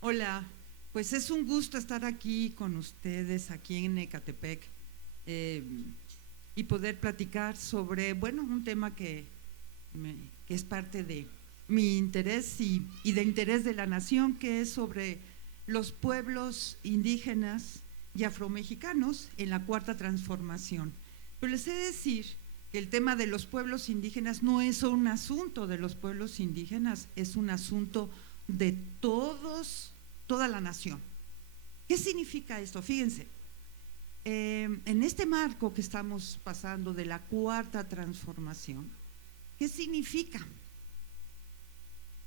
Hola, pues es un gusto estar aquí con ustedes, aquí en Ecatepec, y poder platicar sobre, bueno, un tema que es parte de mi interés y de interés de la nación, que es sobre los pueblos indígenas y afromexicanos en la Cuarta Transformación. Pero les he de decir que el tema de los pueblos indígenas no es un asunto de los pueblos indígenas, es un asunto de toda la nación. ¿Qué significa esto? Fíjense, en este marco que estamos pasando de la Cuarta Transformación, ¿qué significa?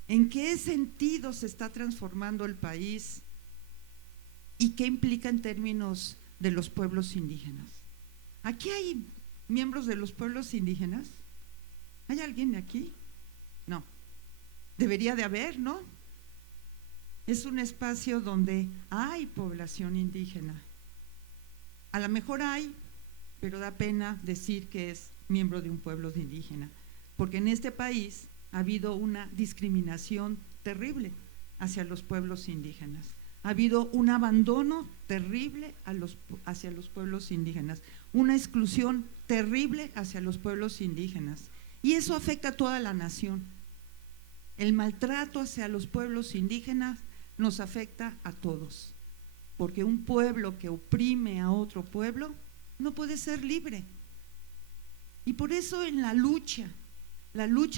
¿En qué sentido se está transformando el país? ¿Y qué implica en términos de los pueblos indígenas? ¿Aquí hay miembros de los pueblos indígenas? ¿Hay alguien de aquí? No. Debería de haber, ¿no? Es un espacio donde hay población indígena. A lo mejor hay, pero da pena decir que es miembro de un pueblo indígena, porque en este país ha habido una discriminación terrible hacia los pueblos indígenas. Ha habido un abandono terrible hacia los pueblos indígenas, una exclusión terrible hacia los pueblos indígenas. Y eso afecta a toda la nación. El maltrato hacia los pueblos indígenas nos afecta a todos, porque un pueblo que oprime a otro pueblo no puede ser libre. Y por eso en la lucha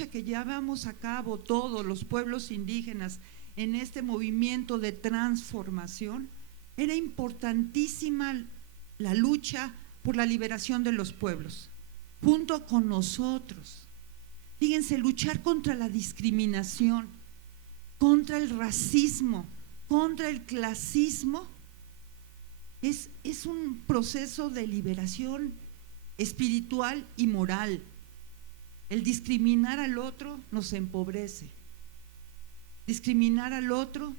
que llevamos a cabo todos los pueblos indígenas en este movimiento de transformación, era importantísima la lucha por la liberación de los pueblos, junto con nosotros. Fíjense, luchar contra la discriminación, contra el racismo, contra el clasismo, es un proceso de liberación espiritual y moral. El discriminar al otro nos empobrece. Discriminar al otro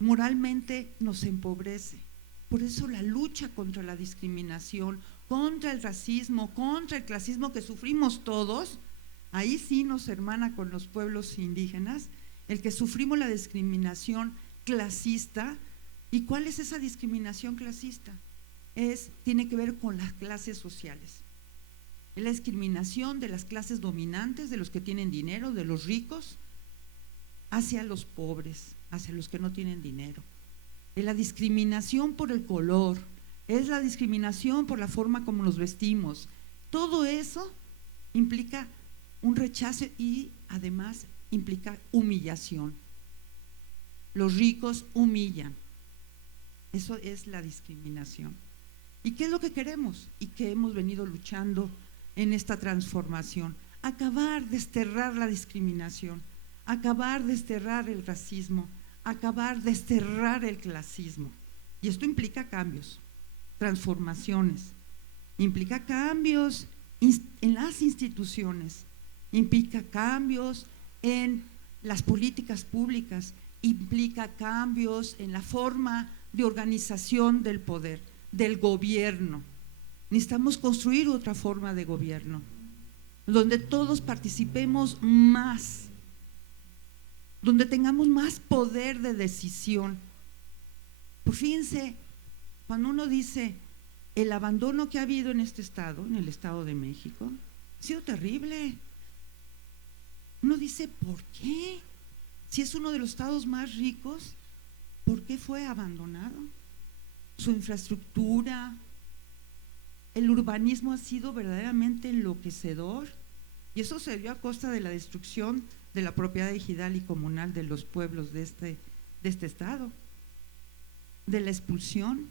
moralmente nos empobrece. Por eso la lucha contra la discriminación, contra el racismo, contra el clasismo que sufrimos todos, ahí sí nos hermana con los pueblos indígenas, el que sufrimos la discriminación clasista. ¿Y cuál es esa discriminación clasista? Tiene que ver con las clases sociales. Es la discriminación de las clases dominantes, de los que tienen dinero, de los ricos, hacia los pobres, hacia los que no tienen dinero. Es la discriminación por el color, es la discriminación por la forma como nos vestimos. Todo eso implica un rechazo y además implica humillación. Los ricos humillan. Eso es la discriminación. ¿Y qué es lo que queremos? Y que hemos venido luchando en esta transformación. Acabar, desterrar la discriminación, acabar, desterrar el racismo, acabar, desterrar el clasismo. Y esto implica cambios, transformaciones, implica cambios en las instituciones, implica cambios en las políticas públicas, implica cambios en la forma de organización del poder, del gobierno. Necesitamos construir otra forma de gobierno, donde todos participemos más, donde tengamos más poder de decisión. Pues fíjense, cuando uno dice el abandono que ha habido en este estado, en el Estado de México, ha sido terrible. Uno dice, ¿por qué? Si es uno de los estados más ricos, ¿por qué fue abandonado? Su infraestructura, el urbanismo ha sido verdaderamente enloquecedor, y eso se dio a costa de la destrucción de la propiedad ejidal y comunal de los pueblos de este estado, de la expulsión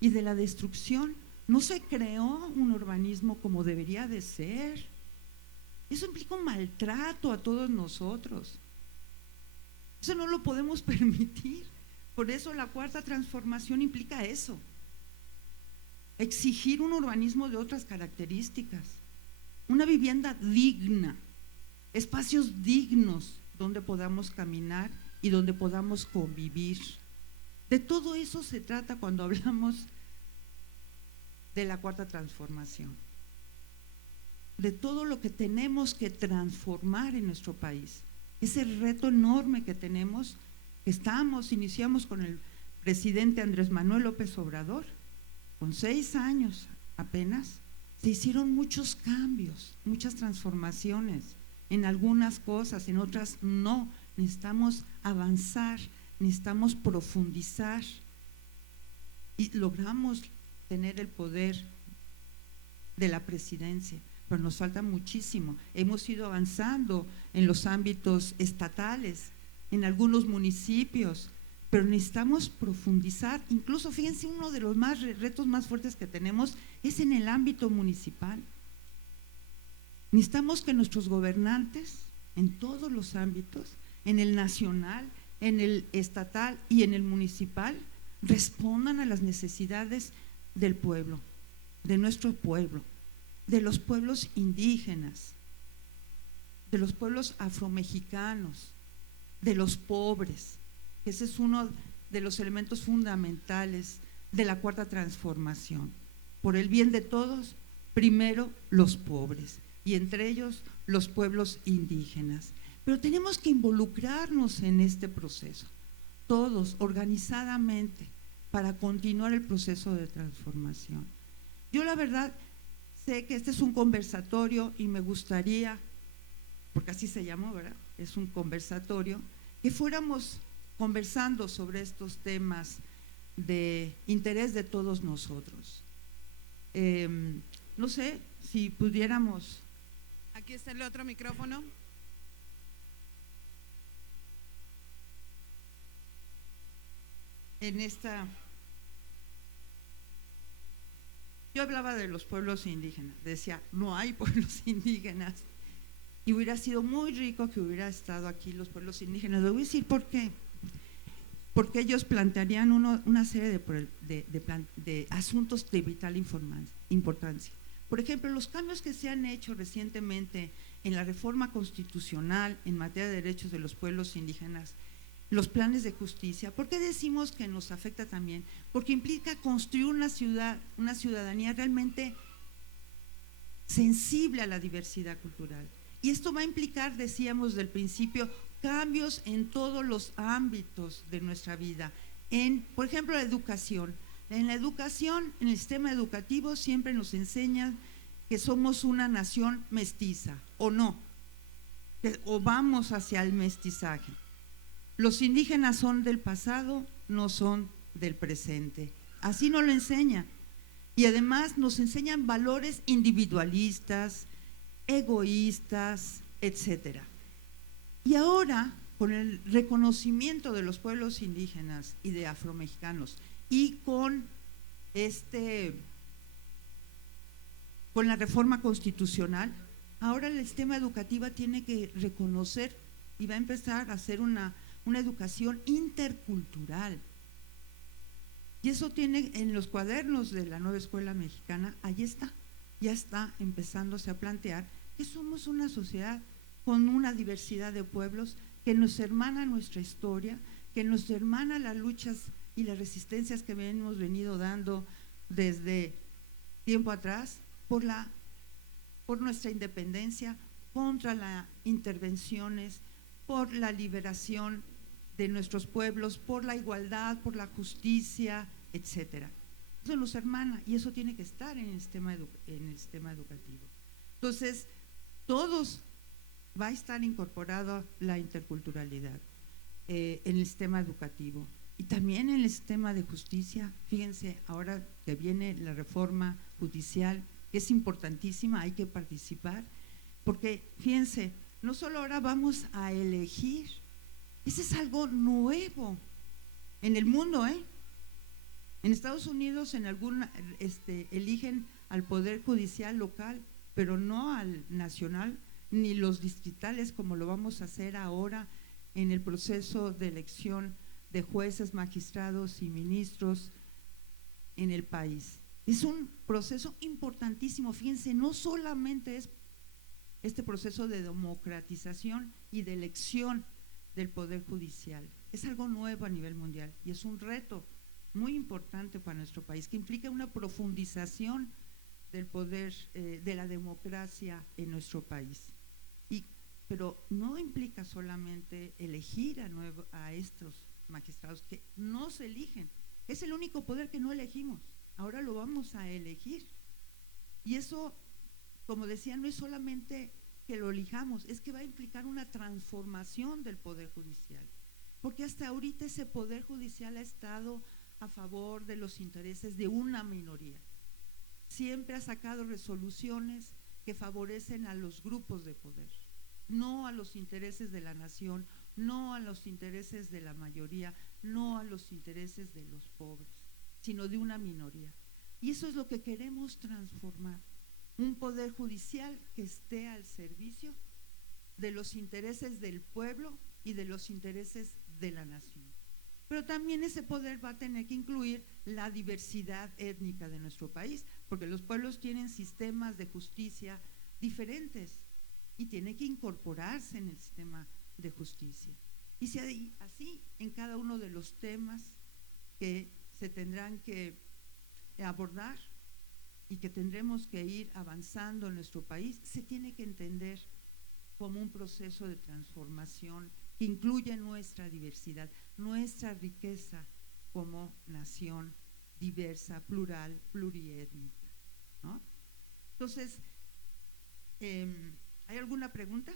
y de la destrucción. No se creó un urbanismo como debería de ser. Eso implica un maltrato a todos nosotros. Eso no lo podemos permitir. Por eso la Cuarta Transformación implica eso: exigir un urbanismo de otras características, una vivienda digna, espacios dignos donde podamos caminar y donde podamos convivir. De todo eso se trata cuando hablamos de la cuarta transformación, de todo lo que tenemos que transformar en nuestro país. Ese reto enorme que tenemos, iniciamos con el presidente Andrés Manuel López Obrador, con 6 años apenas, se hicieron muchos cambios, muchas transformaciones, en algunas cosas, en otras no. Necesitamos avanzar, necesitamos profundizar y logramos tener el poder de la presidencia, pero nos falta muchísimo. Hemos ido avanzando en los ámbitos estatales, en algunos municipios, pero necesitamos profundizar. Incluso, fíjense, uno de los retos más fuertes que tenemos es en el ámbito municipal. Necesitamos que nuestros gobernantes, en todos los ámbitos, en el nacional, en el estatal y en el municipal, respondan a las necesidades del pueblo, de nuestro pueblo, de los pueblos indígenas, de los pueblos afromexicanos, de los pobres. Ese es uno de los elementos fundamentales de la cuarta transformación. Por el bien de todos, primero los pobres, y entre ellos los pueblos indígenas. Pero tenemos que involucrarnos en este proceso, todos organizadamente, para continuar el proceso de transformación. Yo la verdad sé que este es un conversatorio y me gustaría, porque así se llamó, ¿verdad? Es un conversatorio, que fuéramos conversando sobre estos temas de interés de todos nosotros. No sé si pudiéramos… Aquí está el otro micrófono. Yo hablaba de los pueblos indígenas, decía, no hay pueblos indígenas, y hubiera sido muy rico que hubiera estado aquí los pueblos indígenas. Les voy a decir por qué. Porque ellos plantearían una serie de asuntos de vital importancia. Por ejemplo, los cambios que se han hecho recientemente en la reforma constitucional en materia de derechos de los pueblos indígenas, los planes de justicia. ¿Por qué decimos que nos afecta también? Porque implica construir una ciudadanía realmente sensible a la diversidad cultural. Y esto va a implicar, decíamos del principio, cambios en todos los ámbitos de nuestra vida. Por ejemplo, la educación. En la educación, en el sistema educativo, siempre nos enseñan que somos una nación mestiza, o no, o vamos hacia el mestizaje. Los indígenas son del pasado, no son del presente. Así nos lo enseñan. Y además nos enseñan valores individualistas, egoístas, etcétera. Y ahora, con el reconocimiento de los pueblos indígenas y de afromexicanos y con la reforma constitucional, ahora el sistema educativo tiene que reconocer y va a empezar a hacer una educación intercultural. Y eso tiene en los cuadernos de la nueva escuela mexicana, ahí está, ya está empezándose a plantear que somos una sociedad con una diversidad de pueblos que nos hermana nuestra historia, que nos hermana las luchas y las resistencias que hemos venido dando desde tiempo atrás por nuestra independencia, contra las intervenciones, por la liberación de nuestros pueblos, por la igualdad, por la justicia, etcétera. Eso nos hermana y eso tiene que estar en el sistema educativo. Entonces, todos va a estar incorporada la interculturalidad en el sistema educativo y también en el sistema de justicia. Fíjense, ahora que viene la reforma judicial, que es importantísima, hay que participar, porque fíjense, no solo ahora vamos a elegir, ese es algo nuevo en el mundo, En Estados Unidos eligen al poder judicial local, pero no al nacional ni los distritales, como lo vamos a hacer ahora en el proceso de elección de jueces, magistrados y ministros en el país. Es un proceso importantísimo. Fíjense, no solamente es este proceso de democratización y de elección del Poder Judicial. Es algo nuevo a nivel mundial y es un reto muy importante para nuestro país, que implica una profundización del poder, de la democracia en nuestro país. Pero no implica solamente elegir a estos magistrados que no se eligen. Es el único poder que no elegimos. Ahora lo vamos a elegir. Y eso, como decía, no es solamente que lo elijamos, es que va a implicar una transformación del Poder Judicial. Porque hasta ahorita ese Poder Judicial ha estado a favor de los intereses de una minoría. Siempre ha sacado resoluciones que favorecen a los grupos de poder, no a los intereses de la nación, no a los intereses de la mayoría, no a los intereses de los pobres, sino de una minoría. Y eso es lo que queremos transformar, un poder judicial que esté al servicio de los intereses del pueblo y de los intereses de la nación. Pero también ese poder va a tener que incluir la diversidad étnica de nuestro país, porque los pueblos tienen sistemas de justicia diferentes y tiene que incorporarse en el sistema de justicia. Y así en cada uno de los temas que se tendrán que abordar y que tendremos que ir avanzando en nuestro país, se tiene que entender como un proceso de transformación que incluye nuestra diversidad, nuestra riqueza como nación diversa, plural, pluriétnica, ¿no? Entonces, ¿hay alguna pregunta?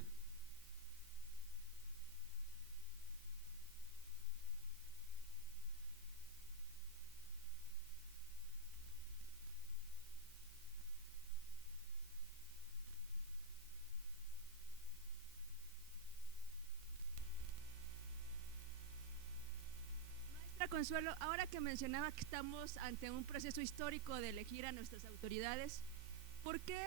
Consuelo, ahora que mencionaba que estamos ante un proceso histórico de elegir a nuestras autoridades, ¿por qué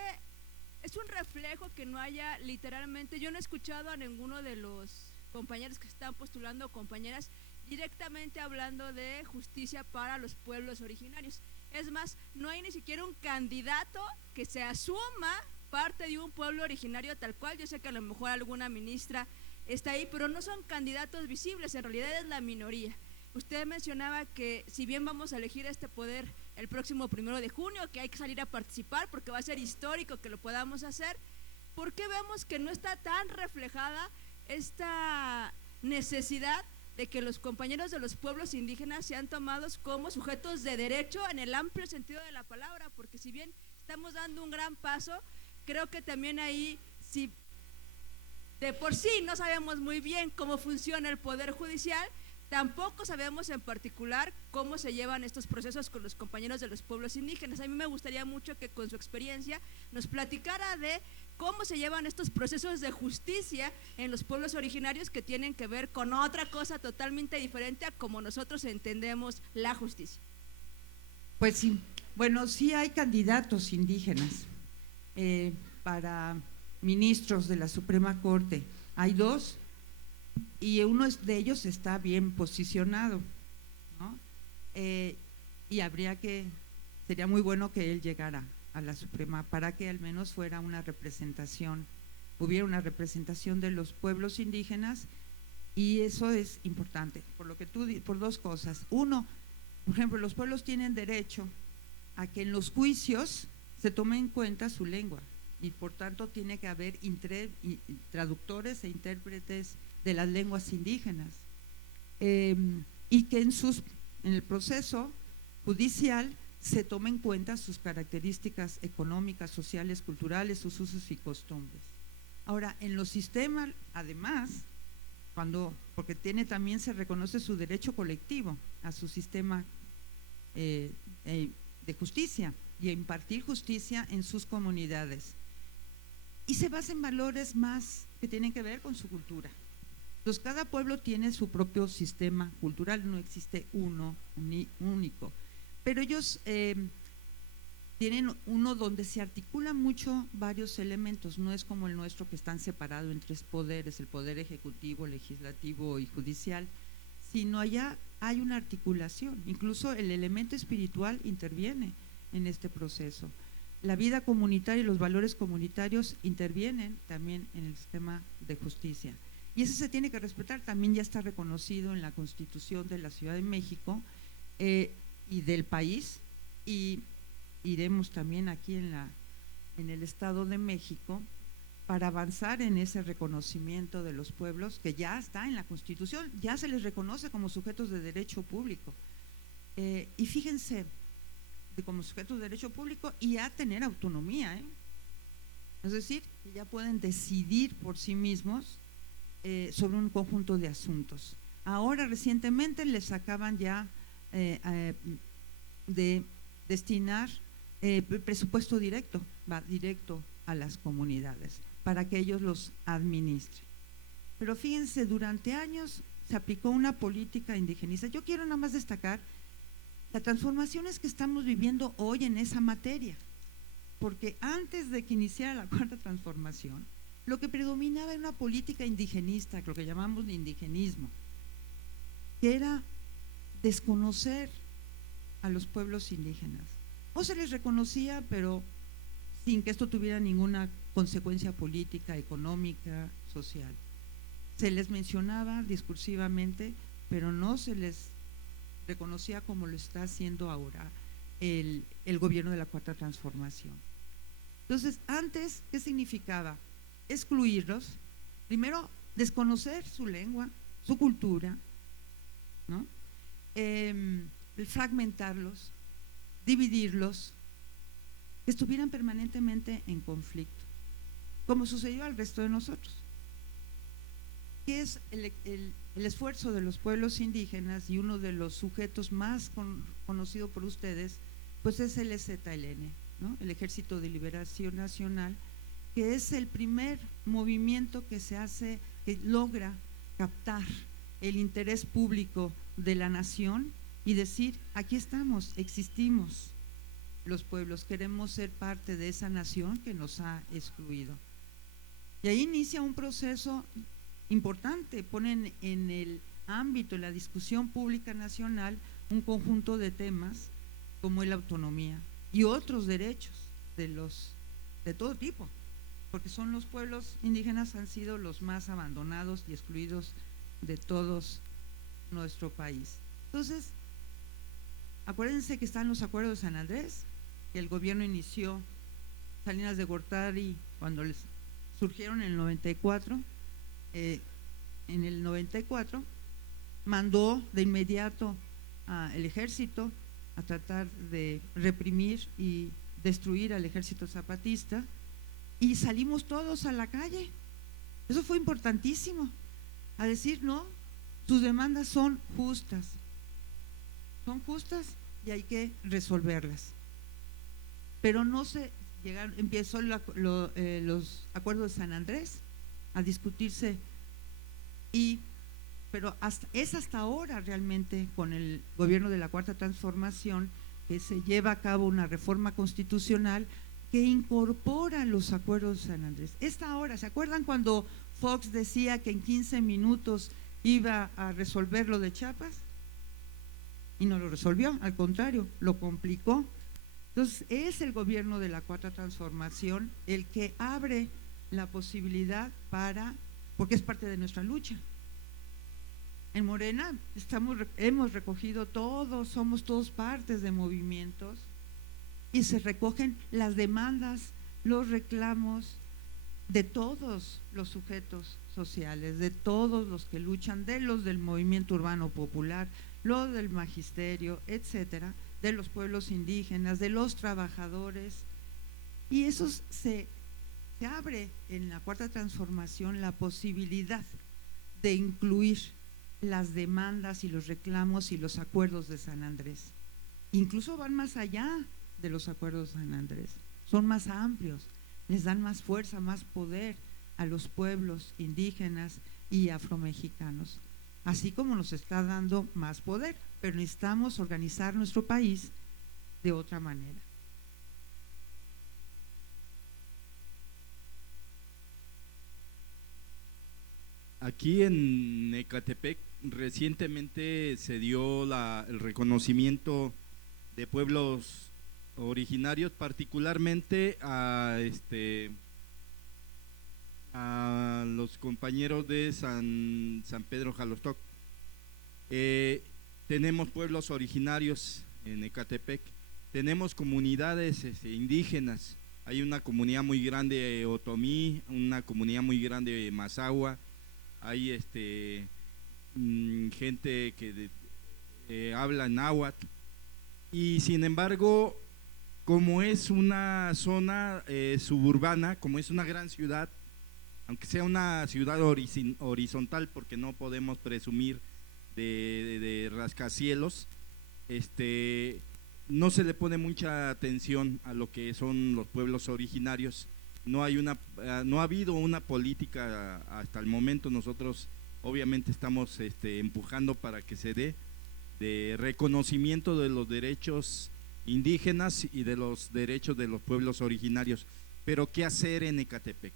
es un reflejo que no haya literalmente, yo no he escuchado a ninguno de los compañeros que están postulando, compañeras, directamente hablando de justicia para los pueblos originarios? Es más, no hay ni siquiera un candidato que se asuma parte de un pueblo originario tal cual. Yo sé que a lo mejor alguna ministra está ahí, pero no son candidatos visibles, en realidad es la minoría. Usted mencionaba que si bien vamos a elegir este poder el próximo 1 de junio, que hay que salir a participar porque va a ser histórico que lo podamos hacer, ¿por qué vemos que no está tan reflejada esta necesidad de que los compañeros de los pueblos indígenas sean tomados como sujetos de derecho en el amplio sentido de la palabra? Porque si bien estamos dando un gran paso, creo que también ahí, si de por sí no sabemos muy bien cómo funciona el Poder Judicial, tampoco sabemos en particular cómo se llevan estos procesos con los compañeros de los pueblos indígenas. A mí me gustaría mucho que con su experiencia nos platicara de cómo se llevan estos procesos de justicia en los pueblos originarios, que tienen que ver con otra cosa totalmente diferente a como nosotros entendemos la justicia. Pues sí, bueno, sí hay candidatos indígenas para ministros de la Suprema Corte. Hay 2. Y uno de ellos está bien posicionado, ¿no? Y sería muy bueno que él llegara a la Suprema para que al menos fuera una representación, hubiera una representación de los pueblos indígenas, y eso es importante, por 2 cosas. Uno, por ejemplo, los pueblos tienen derecho a que en los juicios se tome en cuenta su lengua, y por tanto tiene que haber traductores e intérpretes de las lenguas indígenas, y que en el proceso judicial se tomen en cuenta sus características económicas, sociales, culturales, sus usos y costumbres. Ahora, en los sistemas, además, porque también se reconoce su derecho colectivo a su sistema de justicia y a impartir justicia en sus comunidades, y se basa en valores más que tienen que ver con su cultura. Entonces, cada pueblo tiene su propio sistema cultural, no existe uno único, pero ellos tienen uno donde se articulan mucho varios elementos. No es como el nuestro, que están separados en 3 poderes, el poder ejecutivo, legislativo y judicial, sino allá hay una articulación. Incluso el elemento espiritual interviene en este proceso. La vida comunitaria y los valores comunitarios intervienen también en el sistema de justicia. Y ese se tiene que respetar, también ya está reconocido en la Constitución de la Ciudad de México y del país, y iremos también aquí en el Estado de México para avanzar en ese reconocimiento de los pueblos que ya está en la Constitución, ya se les reconoce como sujetos de derecho público. Y fíjense, como sujetos de derecho público y a tener autonomía, es decir, que ya pueden decidir por sí mismos sobre un conjunto de asuntos. Ahora recientemente les acaban ya de destinar presupuesto directo, va directo a las comunidades para que ellos los administren. Pero fíjense, durante años se aplicó una política indigenista. Yo quiero nada más destacar las transformaciones que estamos viviendo hoy en esa materia, porque antes de que iniciara la cuarta transformación, lo que predominaba era una política indigenista, lo que llamamos de indigenismo, que era desconocer a los pueblos indígenas. O se les reconocía, pero sin que esto tuviera ninguna consecuencia política, económica, social. Se les mencionaba discursivamente, pero no se les reconocía como lo está haciendo ahora el gobierno de la Cuarta Transformación. Entonces, antes, ¿qué significaba? Excluirlos, primero desconocer su lengua, su cultura, ¿no? Fragmentarlos, dividirlos, que estuvieran permanentemente en conflicto, como sucedió al resto de nosotros. ¿Qué es el esfuerzo de los pueblos indígenas? Y uno de los sujetos más conocido por ustedes, pues es el EZLN, ¿no? El Ejército de Liberación Nacional, que es el primer movimiento que se hace, que logra captar el interés público de la nación y decir, aquí estamos, existimos los pueblos, queremos ser parte de esa nación que nos ha excluido. Y ahí inicia un proceso importante, ponen en el ámbito, en la discusión pública nacional, un conjunto de temas como la autonomía y otros derechos de todo tipo, porque son los pueblos indígenas han sido los más abandonados y excluidos de todos nuestro país. Entonces, acuérdense que están los acuerdos de San Andrés, que el gobierno inició Salinas de Gortari cuando les surgieron en el 94. En el 94 mandó de inmediato al ejército a tratar de reprimir y destruir al ejército zapatista y salimos todos a la calle. Eso fue importantísimo, a decir no, sus demandas son justas y hay que resolverlas. Pero no se llegaron, empezó los acuerdos de San Andrés a discutirse pero es hasta ahora realmente con el gobierno de la Cuarta Transformación que se lleva a cabo una reforma constitucional que incorpora los acuerdos de San Andrés. Esta hora, ¿se acuerdan cuando Fox decía que en 15 minutos iba a resolver lo de Chiapas? Y no lo resolvió, al contrario, lo complicó. Entonces, es el gobierno de la Cuarta Transformación el que abre la posibilidad porque es parte de nuestra lucha. En Morena hemos recogido todos, somos todos partes de movimientos y se recogen las demandas, los reclamos de todos los sujetos sociales, de todos los que luchan, de los del movimiento urbano popular, los del magisterio, etcétera, de los pueblos indígenas, de los trabajadores, y eso se abre en la Cuarta Transformación la posibilidad de incluir las demandas y los reclamos y los acuerdos de San Andrés. Incluso van más allá de los acuerdos de San Andrés, son más amplios, les dan más fuerza, más poder a los pueblos indígenas y afromexicanos, así como nos está dando más poder, pero necesitamos organizar nuestro país de otra manera. Aquí en Ecatepec recientemente se dio el reconocimiento de pueblos originarios, particularmente a a los compañeros de San Pedro Jalostoc. Tenemos pueblos originarios en Ecatepec, tenemos comunidades indígenas, hay una comunidad muy grande otomí, una comunidad muy grande mazahua, hay gente que habla náhuatl, y sin embargo, como es una zona suburbana, como es una gran ciudad, aunque sea una ciudad horizontal, porque no podemos presumir de rascacielos, no se le pone mucha atención a lo que son los pueblos originarios. No ha habido una política hasta el momento. Nosotros obviamente estamos empujando para que se dé de reconocimiento de los derechos indígenas y de los derechos de los pueblos originarios. Pero ¿qué hacer en Ecatepec,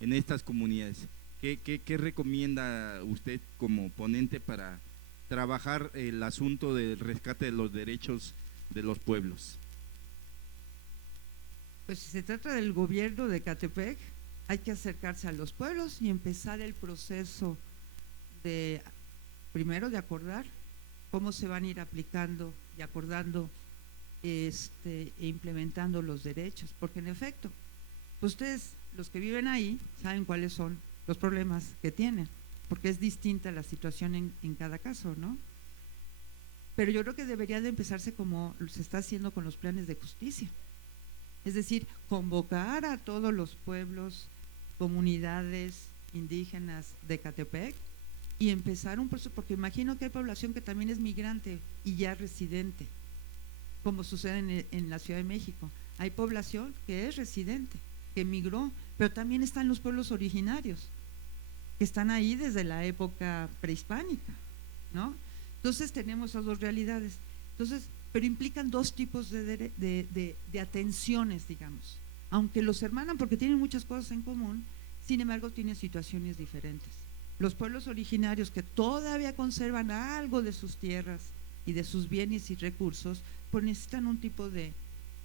en estas comunidades? ¿Qué recomienda usted como ponente para trabajar el asunto del rescate de los derechos de los pueblos? Pues si se trata del gobierno de Ecatepec, hay que acercarse a los pueblos y empezar el proceso primero de acordar cómo se van a ir aplicando y acordando e implementando los derechos, porque en efecto, ustedes, los que viven ahí, saben cuáles son los problemas que tienen, porque es distinta la situación en cada caso, ¿no? Pero yo creo que debería de empezarse como se está haciendo con los planes de justicia, es decir, convocar a todos los pueblos, comunidades indígenas de Ecatepec y empezar un proceso, porque imagino que hay población que también es migrante y ya residente, como sucede en la Ciudad de México. Hay población que es residente, que migró, pero también están los pueblos originarios, que están ahí desde la época prehispánica, ¿no? Entonces tenemos esas dos realidades. Entonces, pero implican dos tipos de atenciones, digamos. Aunque los hermanan porque tienen muchas cosas en común, sin embargo tienen situaciones diferentes. Los pueblos originarios que todavía conservan algo de sus tierras y de sus bienes y recursos, pues necesitan un tipo de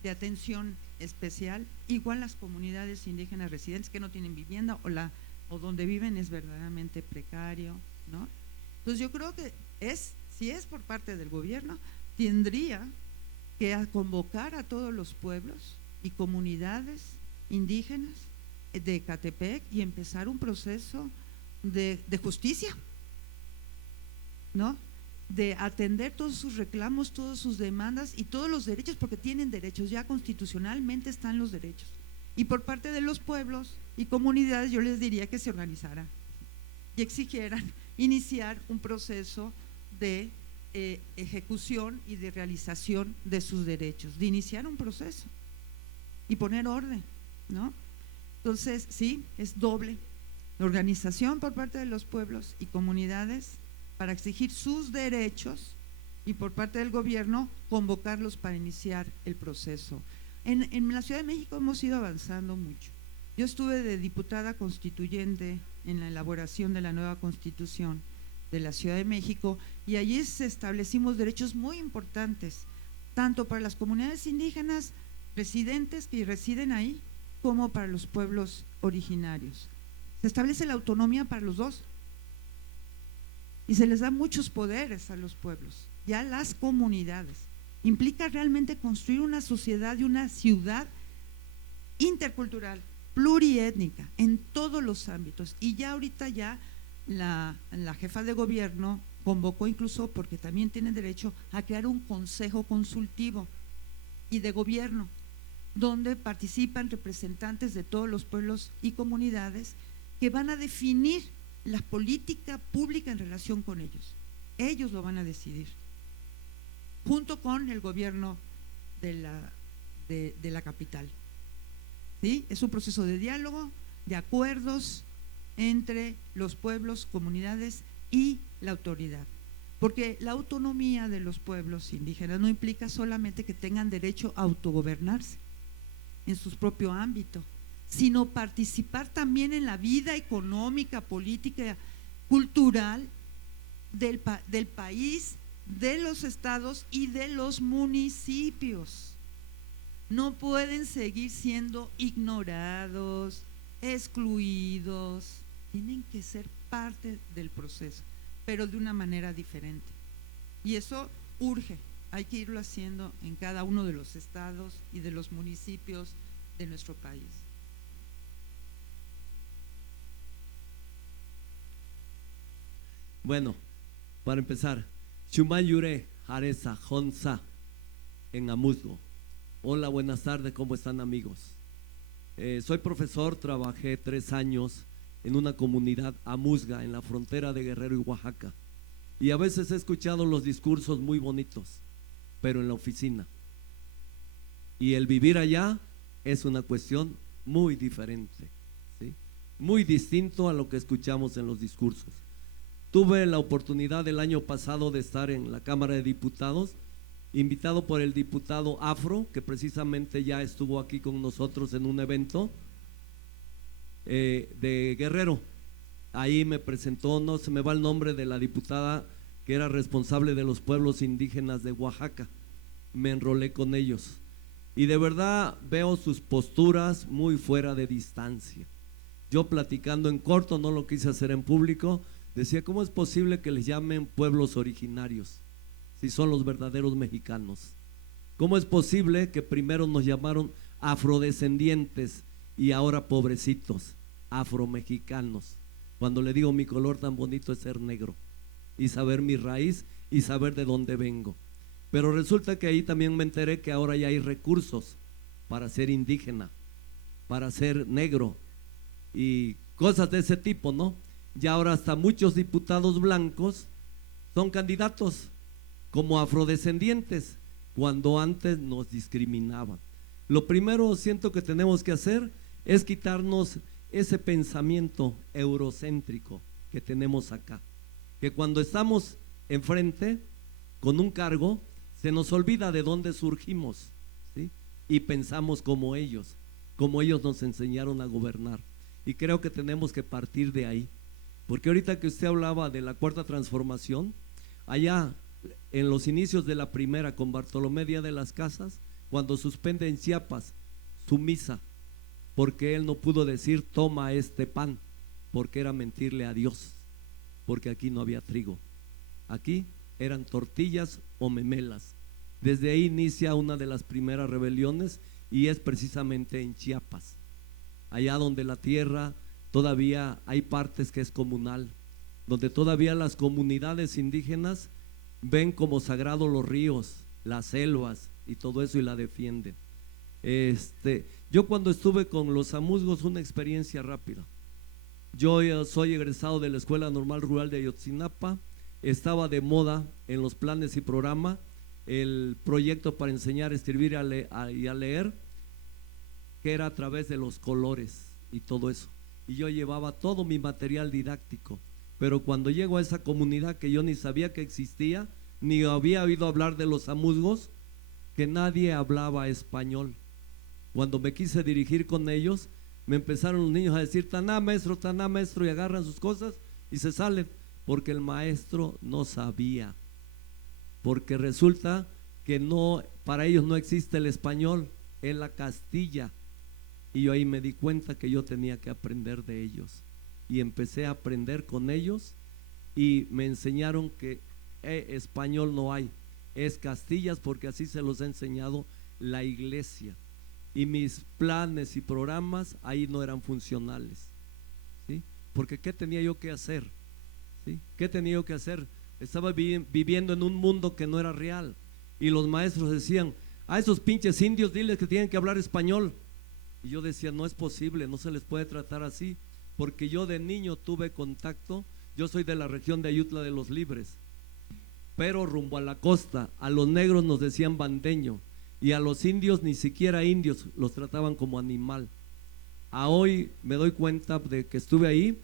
atención especial. Igual las comunidades indígenas residentes que no tienen vivienda o donde viven es verdaderamente precario, ¿no? Entonces yo creo que si es por parte del gobierno, tendría que convocar a todos los pueblos y comunidades indígenas de Ecatepec y empezar un proceso de justicia, ¿no? De atender todos sus reclamos, todas sus demandas y todos los derechos, porque tienen derechos, ya constitucionalmente están los derechos. Y por parte de los pueblos y comunidades yo les diría que se organizaran y exigieran iniciar un proceso de ejecución y de realización de sus derechos, de iniciar un proceso y poner orden, ¿no? Entonces, sí, es doble, la organización por parte de los pueblos y comunidades para exigir sus derechos y por parte del gobierno convocarlos para iniciar el proceso. En la Ciudad de México hemos ido avanzando mucho. Yo estuve de diputada constituyente en la elaboración de la nueva Constitución de la Ciudad de México y allí establecimos derechos muy importantes, tanto para las comunidades indígenas residentes que residen ahí, como para los pueblos originarios. Se establece la autonomía para los dos y se les da muchos poderes a los pueblos y a las comunidades. Implica realmente construir una sociedad y una ciudad intercultural, pluriétnica, en todos los ámbitos. Y ya ahorita la jefa de gobierno convocó incluso, porque también tienen derecho, a crear un consejo consultivo y de gobierno, donde participan representantes de todos los pueblos y comunidades que van a definir la política pública en relación con ellos. Ellos lo van a decidir, junto con el gobierno de la capital. ¿Sí? Es un proceso de diálogo, de acuerdos entre los pueblos, comunidades y la autoridad. Porque la autonomía de los pueblos indígenas no implica solamente que tengan derecho a autogobernarse en su propio ámbito, sino participar también en la vida económica, política, cultural del país, de los estados y de los municipios. No pueden seguir siendo ignorados, excluidos, tienen que ser parte del proceso, pero de una manera diferente. Y eso urge, hay que irlo haciendo en cada uno de los estados y de los municipios de nuestro país. Bueno, para empezar, Chumayure Jareza Honsa en Amuzgo. Hola, buenas tardes, ¿cómo están, amigos? Soy profesor, trabajé 3 años en una comunidad amuzga en la frontera de Guerrero y Oaxaca, y a veces he escuchado los discursos muy bonitos, pero en la oficina, y el vivir allá es una cuestión muy diferente, ¿sí? Muy distinto a lo que escuchamos en los discursos. Tuve la oportunidad el año pasado de estar en la Cámara de Diputados, invitado por el diputado Afro, que precisamente ya estuvo aquí con nosotros en un evento de Guerrero. Ahí me presentó, no se me va el nombre de la diputada que era responsable de los pueblos indígenas de Oaxaca. Me enrolé con ellos y de verdad veo sus posturas muy fuera de distancia. Yo, platicando en corto, no lo quise hacer en público, decía: ¿cómo es posible que les llamen pueblos originarios si son los verdaderos mexicanos? ¿Cómo es posible que primero nos llamaron afrodescendientes y ahora pobrecitos, afromexicanos? Cuando le digo, mi color tan bonito es ser negro y saber mi raíz y saber de dónde vengo. Pero resulta que ahí también me enteré que ahora ya hay recursos para ser indígena, para ser negro y cosas de ese tipo, ¿no? Ya ahora hasta muchos diputados blancos son candidatos como afrodescendientes, cuando antes nos discriminaban. Lo primero siento que tenemos que hacer es quitarnos ese pensamiento eurocéntrico que tenemos acá, que cuando estamos enfrente con un cargo se nos olvida de dónde surgimos, ¿sí? Y pensamos como ellos nos enseñaron a gobernar, y creo que tenemos que partir de ahí, porque ahorita que usted hablaba de la cuarta transformación, allá en los inicios de la primera, con Bartolomé Díaz de las Casas, cuando suspende en Chiapas su misa, porque él no pudo decir toma este pan, porque era mentirle a Dios, porque aquí no había trigo, aquí eran tortillas o memelas. Desde ahí inicia una de las primeras rebeliones, y es precisamente en Chiapas, allá donde la tierra todavía hay partes que es comunal, donde todavía las comunidades indígenas ven como sagrados los ríos, las selvas y todo eso, y la defienden. Yo cuando estuve con los amuzgos, una experiencia rápida. Yo soy egresado de la Escuela Normal Rural de Ayotzinapa. Estaba de moda en los planes y programa el proyecto para enseñar a escribir y a leer, que era a través de los colores y todo eso, y yo llevaba todo mi material didáctico. Pero cuando llego a esa comunidad que yo ni sabía que existía, ni había oído hablar de los amuzgos, que nadie hablaba español. Cuando me quise dirigir con ellos, me empezaron los niños a decir taná maestro, y agarran sus cosas y se salen, porque el maestro no sabía, porque resulta que no, para ellos no existe el español, es la Castilla. Y yo ahí me di cuenta que yo tenía que aprender de ellos, y empecé a aprender con ellos, y me enseñaron que español no hay, es Castillas, porque así se los ha enseñado la iglesia, y mis planes y programas ahí no eran funcionales, ¿sí? Porque ¿qué tenía yo que hacer? ¿Sí? ¿Qué tenía yo que hacer? Estaba viviendo en un mundo que no era real, y los maestros decían: a esos pinches indios diles que tienen que hablar español. Y yo decía: no es posible, no se les puede tratar así, porque yo de niño tuve contacto. Yo soy de la región de Ayutla de los Libres, pero rumbo a la costa, a los negros nos decían bandeño, y a los indios ni siquiera indios, los trataban como animal. A hoy me doy cuenta de que estuve ahí,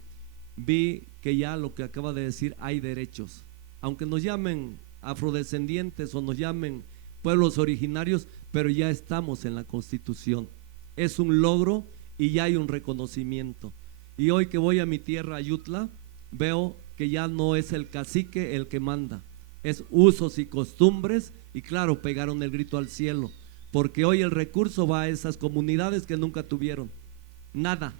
vi que ya lo que acaba de decir, hay derechos, aunque nos llamen afrodescendientes o nos llamen pueblos originarios, pero ya estamos en la Constitución. Es un logro y ya hay un reconocimiento. Y hoy que voy a mi tierra, Ayutla, veo que ya no es el cacique el que manda, es usos y costumbres, y claro, pegaron el grito al cielo, porque hoy el recurso va a esas comunidades que nunca tuvieron nada,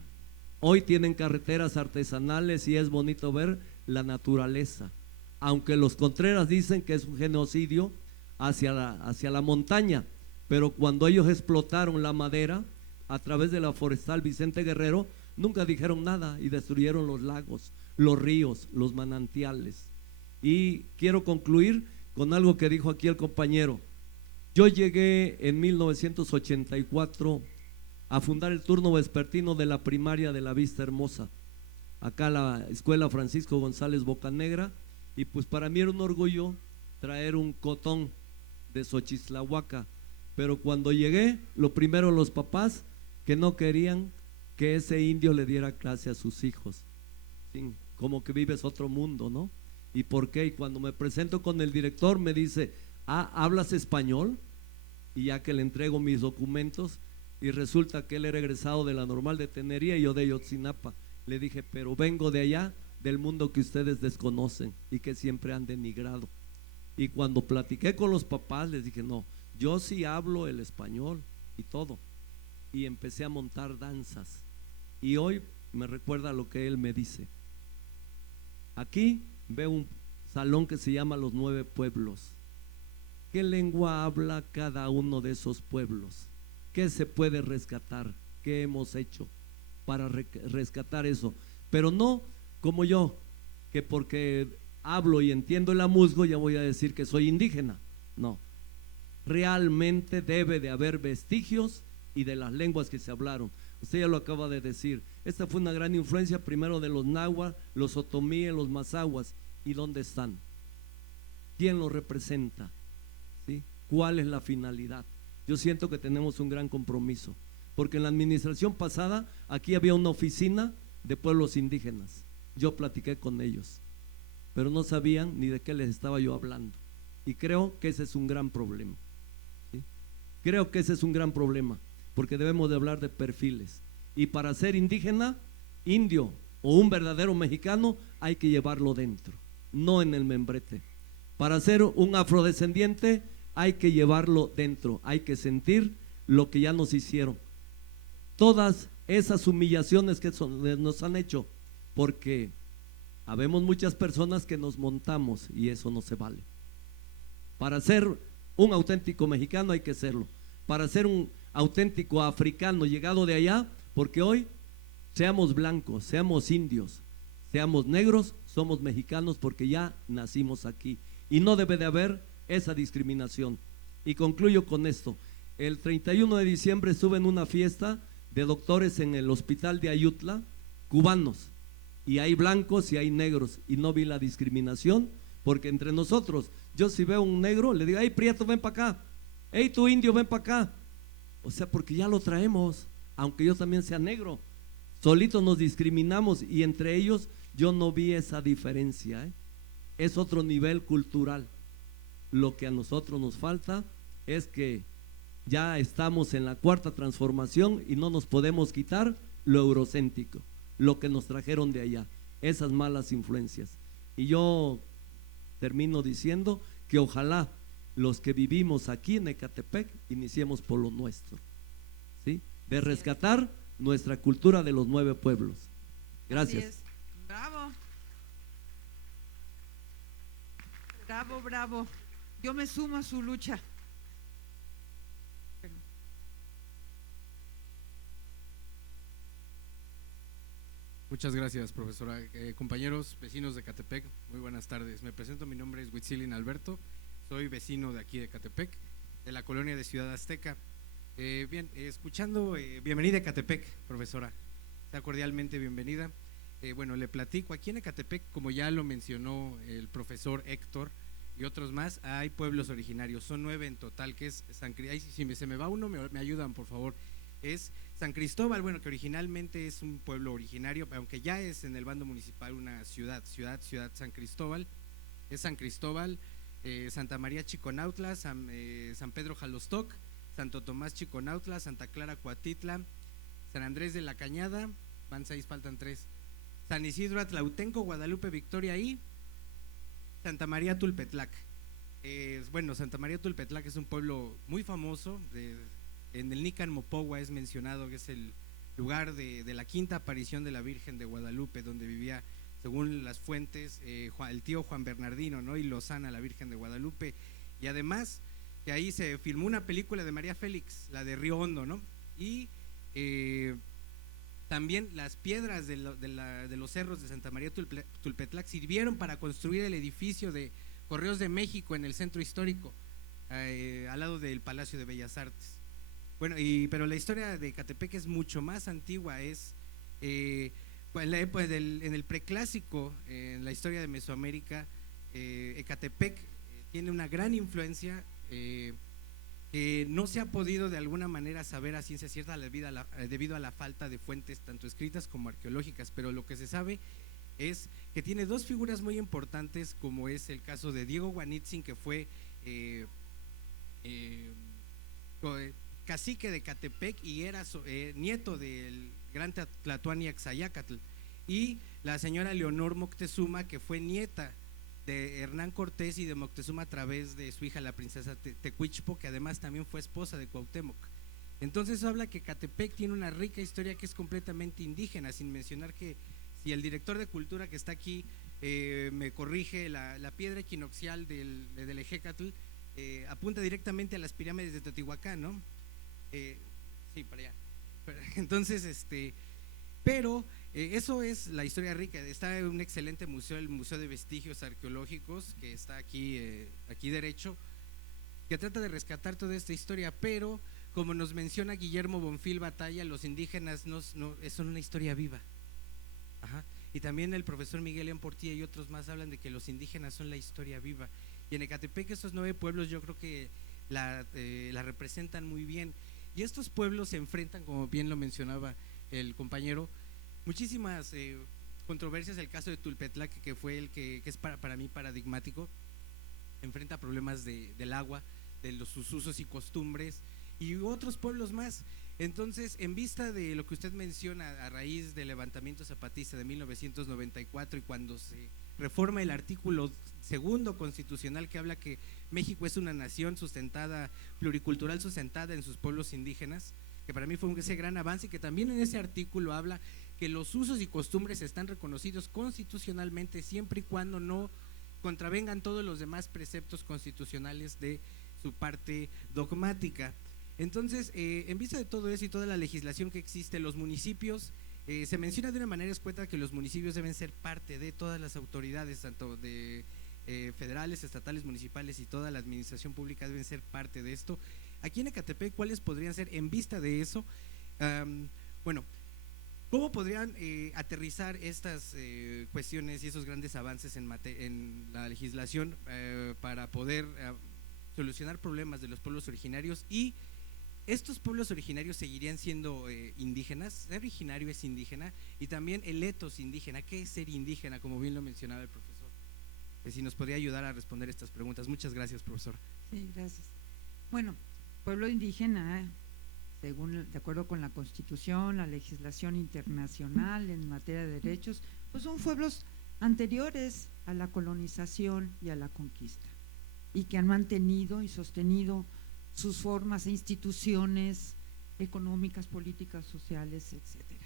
Hoy tienen carreteras artesanales y es bonito ver la naturaleza. Aunque los Contreras dicen que es un genocidio hacia la montaña, pero cuando ellos explotaron la madera a través de la forestal Vicente Guerrero, nunca dijeron nada y destruyeron los lagos, los ríos, los manantiales. Y quiero concluir con algo que dijo aquí el compañero. Yo llegué en 1984 a fundar el turno vespertino de la primaria de la Vista Hermosa, acá la Escuela Francisco González Bocanegra, y pues para mí era un orgullo traer un cotón de Xochislahuaca, pero cuando llegué, lo primero los papás que no querían que ese indio le diera clase a sus hijos, ¿sí? Como que vives otro mundo, ¿no? ¿Y por qué? Y cuando me presento con el director me dice, ¿hablas español? Y ya que le entrego mis documentos y resulta que él era egresado de la Normal de Tenería y yo de Ayotzinapa, le dije, pero vengo de allá, del mundo que ustedes desconocen y que siempre han denigrado. Y cuando platiqué con los papás les dije, no, yo sí hablo el español y todo. Y empecé a montar danzas y hoy me recuerda lo que él me dice. Aquí veo un salón que se llama Los 9 Pueblos. ¿Qué lengua habla cada uno de esos pueblos? ¿Qué se puede rescatar? ¿Qué hemos hecho para rescatar eso? Pero no como yo, que porque hablo y entiendo el amuzgo ya voy a decir que soy indígena. No, realmente debe de haber vestigios y de las lenguas que se hablaron. Usted ya lo acaba de decir, esta fue una gran influencia primero de los náhuatl, los otomíes, los mazahuas. ¿Y dónde están? ¿Quién los representa? ¿Sí? ¿Cuál es la finalidad? Yo siento que tenemos un gran compromiso, porque en la administración pasada aquí había una oficina de pueblos indígenas. Yo platiqué con ellos, pero no sabían ni de qué les estaba yo hablando. Y creo que ese es un gran problema, ¿sí? Creo que ese es un gran problema, porque debemos de hablar de perfiles. Y para ser indígena, indio o un verdadero mexicano, hay que llevarlo dentro, no en el membrete. Para ser un afrodescendiente, hay que llevarlo dentro, hay que sentir lo que ya nos hicieron. Todas esas humillaciones que nos han hecho, porque habemos muchas personas que nos montamos y eso no se vale. Para ser un auténtico mexicano hay que serlo. Para ser un auténtico africano llegado de allá, porque hoy seamos blancos, seamos indios, seamos negros, somos mexicanos porque ya nacimos aquí y no debe de haber esa discriminación. Y concluyo con esto. El 31 de diciembre estuve en una fiesta de doctores en el hospital de Ayutla, cubanos, y hay blancos y hay negros, y no vi la discriminación, porque entre nosotros, yo si veo un negro, le digo, hey prieto, ven para acá, hey tu indio, ven para acá. O sea, porque ya lo traemos, aunque yo también sea negro, solitos nos discriminamos y entre ellos yo no vi esa diferencia, ¿eh? Es otro nivel cultural. Lo que a nosotros nos falta es que ya estamos en la cuarta transformación y no nos podemos quitar lo eurocéntrico, lo que nos trajeron de allá, esas malas influencias. Y yo termino diciendo que ojalá los que vivimos aquí en Ecatepec iniciemos por lo nuestro, ¿sí? De rescatar nuestra cultura de los 9 pueblos. Gracias. Así es. Bravo. Bravo, bravo. Yo me sumo a su lucha. Muchas gracias, profesora. Compañeros, vecinos de Ecatepec, muy buenas tardes. Me presento, mi nombre es Huitzilin Alberto, soy vecino de aquí de Ecatepec, de la colonia de Ciudad Azteca. Bienvenida a Ecatepec, profesora, sea cordialmente bienvenida. Bueno, le platico, aquí en Ecatepec, como ya lo mencionó el profesor Héctor y otros más, hay pueblos originarios, son 9 en total, que es si se me va uno, me ayudan por favor. Es San Cristóbal, bueno, que originalmente es un pueblo originario, aunque ya es en el bando municipal una ciudad San Cristóbal, es San Cristóbal, Santa María Chiconautla, San Pedro Jalostoc, Santo Tomás Chiconautla, Santa Clara Cuatitla, San Andrés de la Cañada, van 6, faltan 3, San Isidro Atlautenco, Guadalupe Victoria y Santa María Tulpetlac. Bueno, Santa María Tulpetlac es un pueblo muy famoso, en el Nican Mopogua es mencionado que es el lugar de la quinta aparición de la Virgen de Guadalupe, donde vivía, según las fuentes, el tío Juan Bernardino, ¿no? Y Lozana, la Virgen de Guadalupe. Y además, que ahí se filmó una película de María Félix, la de Río Hondo, ¿no? Y también las piedras de los cerros de Santa María Tulpetlac sirvieron para construir el edificio de Correos de México en el centro histórico, al lado del Palacio de Bellas Artes. Bueno, pero la historia de Ecatepec es mucho más antigua, es en la época en el preclásico, en la historia de Mesoamérica, Ecatepec tiene una gran influencia que no se ha podido de alguna manera saber a ciencia cierta debido a la falta de fuentes tanto escritas como arqueológicas, pero lo que se sabe es que tiene dos figuras muy importantes, como es el caso de Diego Guanitzin, que fue cacique de Ecatepec y era nieto del gran Tlatoani Axayácatl, y la señora Leonor Moctezuma, que fue nieta de Hernán Cortés y de Moctezuma a través de su hija la princesa Tecuichpo, que además también fue esposa de Cuauhtémoc. Entonces eso habla que Ecatepec tiene una rica historia que es completamente indígena, sin mencionar que, si el director de cultura que está aquí me corrige, la piedra equinoccial del Ejecatl apunta directamente a las pirámides de Teotihuacán, ¿no? Sí, para allá. Entonces, pero eso es la historia rica. Está un excelente museo, el Museo de Vestigios Arqueológicos, que está aquí derecho, que trata de rescatar toda esta historia, pero como nos menciona Guillermo Bonfil Batalla, los indígenas son una historia viva. Ajá. Y también el profesor Miguel León Portilla y otros más hablan de que los indígenas son la historia viva. Y en Ecatepec estos 9 pueblos yo creo que la representan muy bien. Y estos pueblos se enfrentan, como bien lo mencionaba el compañero, muchísimas controversias. El caso de Tulpetlac, que fue el que es para mí paradigmático, enfrenta problemas del agua, de sus usos y costumbres, y otros pueblos más. Entonces, en vista de lo que usted menciona a raíz del levantamiento zapatista de 1994 y cuando se reforma el artículo 2 constitucional que habla que México es una nación pluricultural sustentada en sus pueblos indígenas, que para mí fue ese gran avance, y que también en ese artículo habla que los usos y costumbres están reconocidos constitucionalmente siempre y cuando no contravengan todos los demás preceptos constitucionales de su parte dogmática. Entonces, en vista de todo eso y toda la legislación que existe, los municipios, se menciona de una manera escueta que los municipios deben ser parte de todas las autoridades, tanto de federales, estatales, municipales, y toda la administración pública deben ser parte de esto. Aquí en Ecatepec, ¿cuáles podrían ser, en vista de eso? Bueno, ¿cómo podrían aterrizar estas cuestiones y esos grandes avances en la legislación para poder solucionar problemas de los pueblos originarios? Y estos pueblos originarios seguirían siendo indígenas. Ser originario es indígena, y también el etos indígena. ¿Qué es ser indígena? Como bien lo mencionaba el profesor. Si nos podría ayudar a responder estas preguntas. Muchas gracias, profesor. Sí, gracias. Bueno, pueblo indígena, de acuerdo con la Constitución, la legislación internacional en materia de derechos, pues son pueblos anteriores a la colonización y a la conquista, y que han mantenido y sostenido sus formas e instituciones económicas, políticas, sociales, etcétera.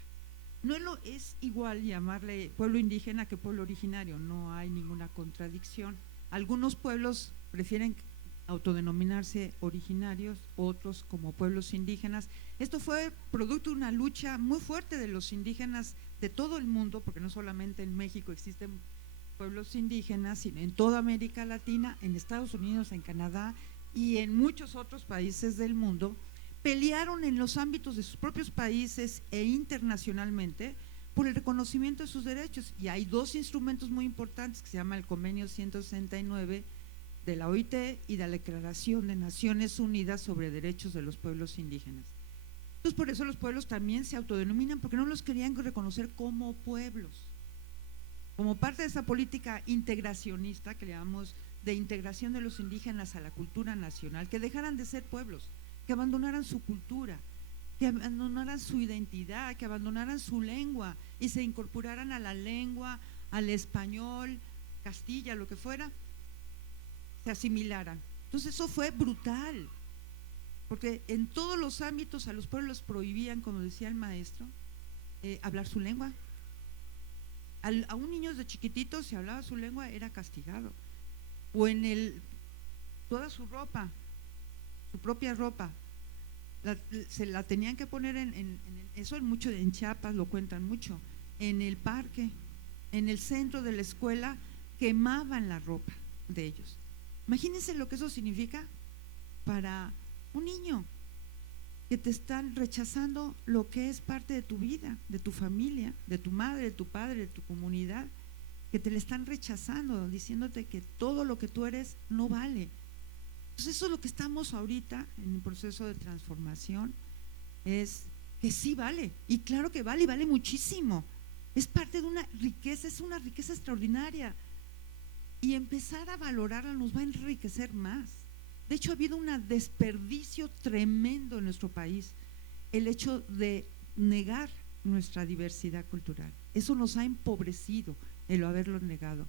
No es igual llamarle pueblo indígena que pueblo originario, no hay ninguna contradicción. Algunos pueblos prefieren autodenominarse originarios, otros como pueblos indígenas. Esto fue producto de una lucha muy fuerte de los indígenas de todo el mundo, porque no solamente en México existen pueblos indígenas, sino en toda América Latina, en Estados Unidos, en Canadá y en muchos otros países del mundo. Pelearon en los ámbitos de sus propios países e internacionalmente por el reconocimiento de sus derechos, y hay 2 instrumentos muy importantes que se llama el Convenio 169 de la OIT y de la Declaración de Naciones Unidas sobre Derechos de los Pueblos Indígenas. Entonces, por eso los pueblos también se autodenominan, porque no los querían reconocer como pueblos, como parte de esa política integracionista que le llamamos de integración de los indígenas a la cultura nacional, que dejaran de ser pueblos, que abandonaran su cultura, que abandonaran su identidad, que abandonaran su lengua y se incorporaran a la lengua, al español, Castilla, lo que fuera, se asimilaran. Entonces eso fue brutal, porque en todos los ámbitos a los pueblos prohibían, como decía el maestro, hablar su lengua. A un niño de chiquitito, si hablaba su lengua, era castigado. O toda su ropa, su propia ropa, se la tenían que poner eso en Chiapas lo cuentan mucho, en el parque, en el centro de la escuela, quemaban la ropa de ellos. Imagínense lo que eso significa para un niño, que te están rechazando lo que es parte de tu vida, de tu familia, de tu madre, de tu padre, de tu comunidad, que te le están rechazando, diciéndote que todo lo que tú eres no vale. Entonces eso es lo que estamos ahorita en el proceso de transformación, es que sí vale, y claro que vale, y vale muchísimo. Es parte de una riqueza, es una riqueza extraordinaria, y empezar a valorarla nos va a enriquecer más. De hecho, ha habido un desperdicio tremendo en nuestro país, el hecho de negar nuestra diversidad cultural. Eso nos ha empobrecido, el haberlo negado.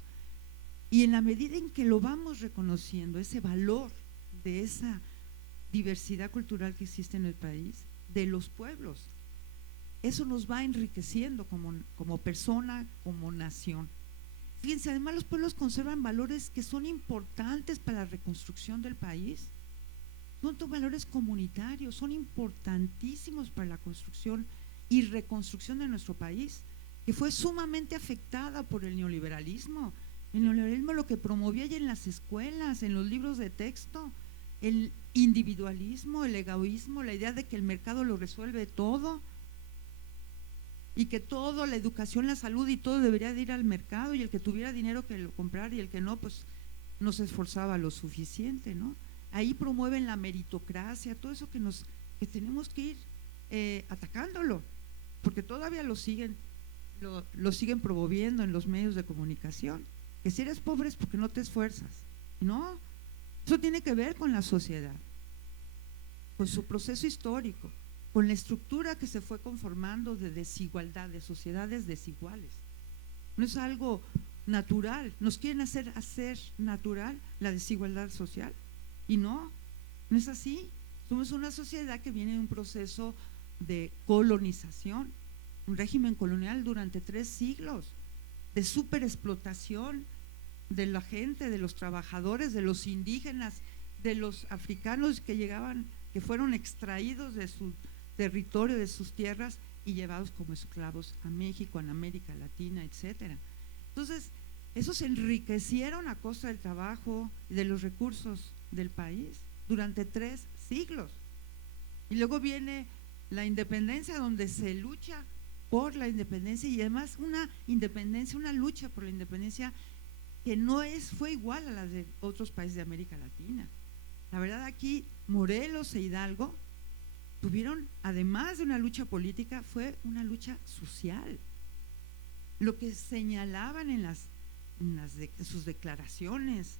Y en la medida en que lo vamos reconociendo, ese valor de esa diversidad cultural que existe en el país, de los pueblos, eso nos va enriqueciendo como persona, como nación. Fíjense, además los pueblos conservan valores que son importantes para la reconstrucción del país. Son valores comunitarios, son importantísimos para la construcción y reconstrucción de nuestro país, que fue sumamente afectada por el neoliberalismo. El neoliberalismo lo que promovía ya en las escuelas, en los libros de texto, el individualismo, el egoísmo, la idea de que el mercado lo resuelve todo, y que todo, la educación, la salud y todo debería de ir al mercado, y el que tuviera dinero que lo comprara y el que no, pues no se esforzaba lo suficiente, ¿no? Ahí promueven la meritocracia, todo eso que tenemos que ir atacándolo, porque todavía lo siguen promoviendo en los medios de comunicación, que si eres pobre es porque no te esfuerzas. No, eso tiene que ver con la sociedad, con su proceso histórico, con la estructura que se fue conformando de desigualdad, de sociedades desiguales. No es algo natural, nos quieren hacer natural la desigualdad social, y no es así. Somos una sociedad que viene de un proceso de colonización, un régimen colonial durante 3 siglos, de superexplotación de la gente, de los trabajadores, de los indígenas, de los africanos que llegaban, que fueron extraídos de su territorio, de sus tierras, y llevados como esclavos a México, en América Latina, etcétera. Entonces, esos se enriquecieron a costa del trabajo y de los recursos del país durante 3 siglos. Y luego viene la independencia, donde se lucha por la independencia, y además una independencia, una lucha por la independencia que fue igual a la de otros países de América Latina. La verdad, aquí Morelos e Hidalgo tuvieron, además de una lucha política, fue una lucha social. Lo que señalaban en sus declaraciones,